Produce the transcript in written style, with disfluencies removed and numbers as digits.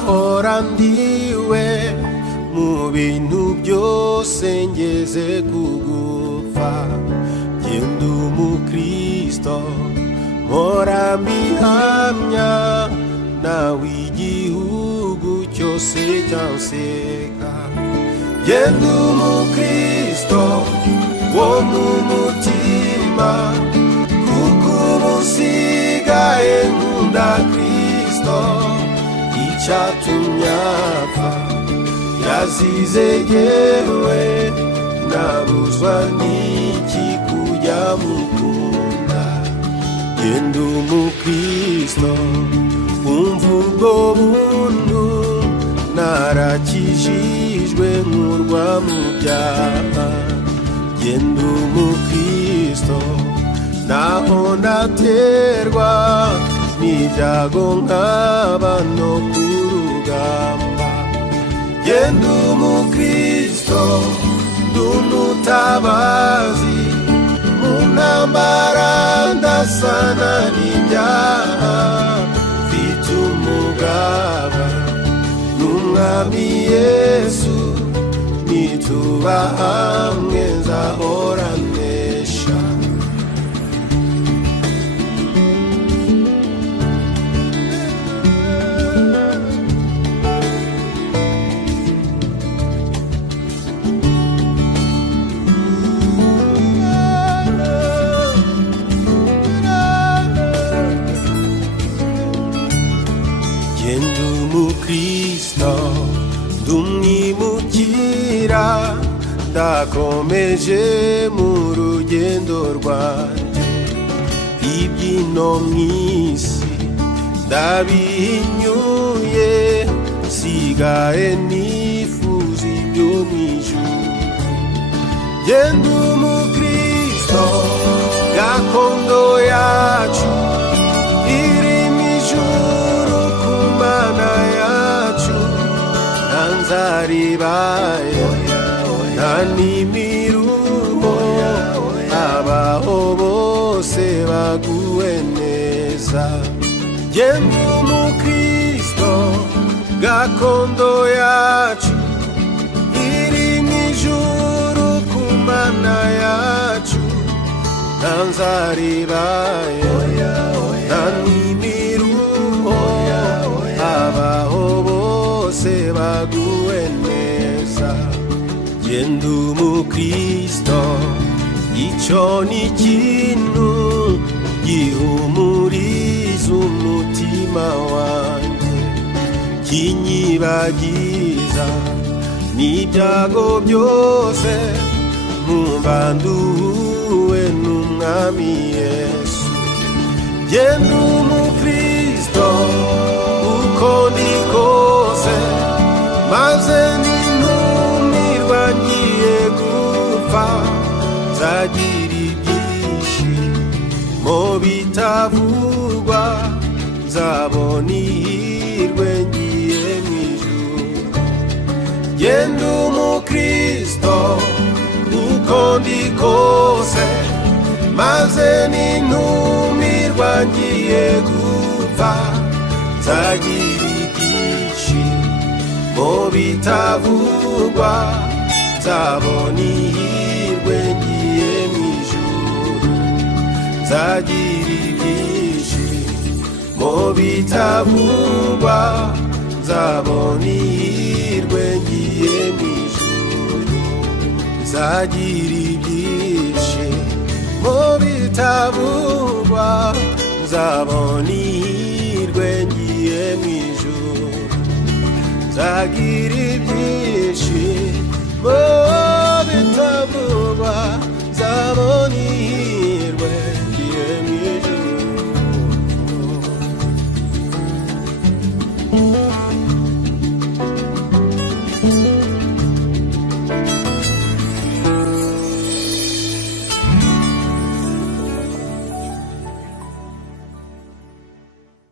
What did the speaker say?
nzahora ndiwe mu bintu byose ngeze kugupfa. Genda umukristo mpora mbihamya, nawe igihugu cyose cyanseka. Genda umukristo wo mu mutima, kuko ubu nsigaye nkunda Kristo. Icyatumye apfa yazize jyewe, nabuzwa n'iki kujya mukunda. Genda umukristo umva ubwo buntu, narakijijwe nkurwa mu byaha. Genda umukristo naho ndaterwa n'ibyago nkaba no ku rugamba. Genda umukristo ndi umutabazi, mu ntambara ndasana n'ibyaha. Mfite umugaba n'umwami Yesu, nituba hamwe nzahora nesha. Genda umukristo ndumwimukira, ndakomeje mu rugendo rwanjye. Iby'ino mw'isi ndabihinyuye, sigaye nifuza ibyo mw'ijuru. Genda umukristo gakondo yacu iri mw'ijuru ku Mana yacu. Nta nzara ibaye, nta n'imiruho, abaho bose baguwe neza. Genda umukristo gakondo yacu iri mw'ijuru ku Mana yacu. Nta nzara ibaye, nta n'imiruho, abaho bose baguwe neza. Genda umukristo icyo ni ikintu gihumuriza umutima wanjye, kinyibagiza n'ibyago byose, nkumva nduhuwe n'umwami Yesu. Genda umukristo uko ndi kose, maze nintumirwa ngiye gupfa. Nzagira ibyishimo bitavugwa, nzabona ihirwe ngiye mw'ijuru. Genda umukristo uko ndi kose, maze nintumirwa ngiye gupfa. Nzagira ibyishimo bitavugwa, nzabona ihirwe ngiye mw'ijuru. Nzagira ibyishimo bitavugwa, nzabona ihirwe ngiye mw'ijuru. Nzagira ibyishimo bitavugwa, nzabona ihirwe ngiye mw'ijuru. Nzagira ibyishimo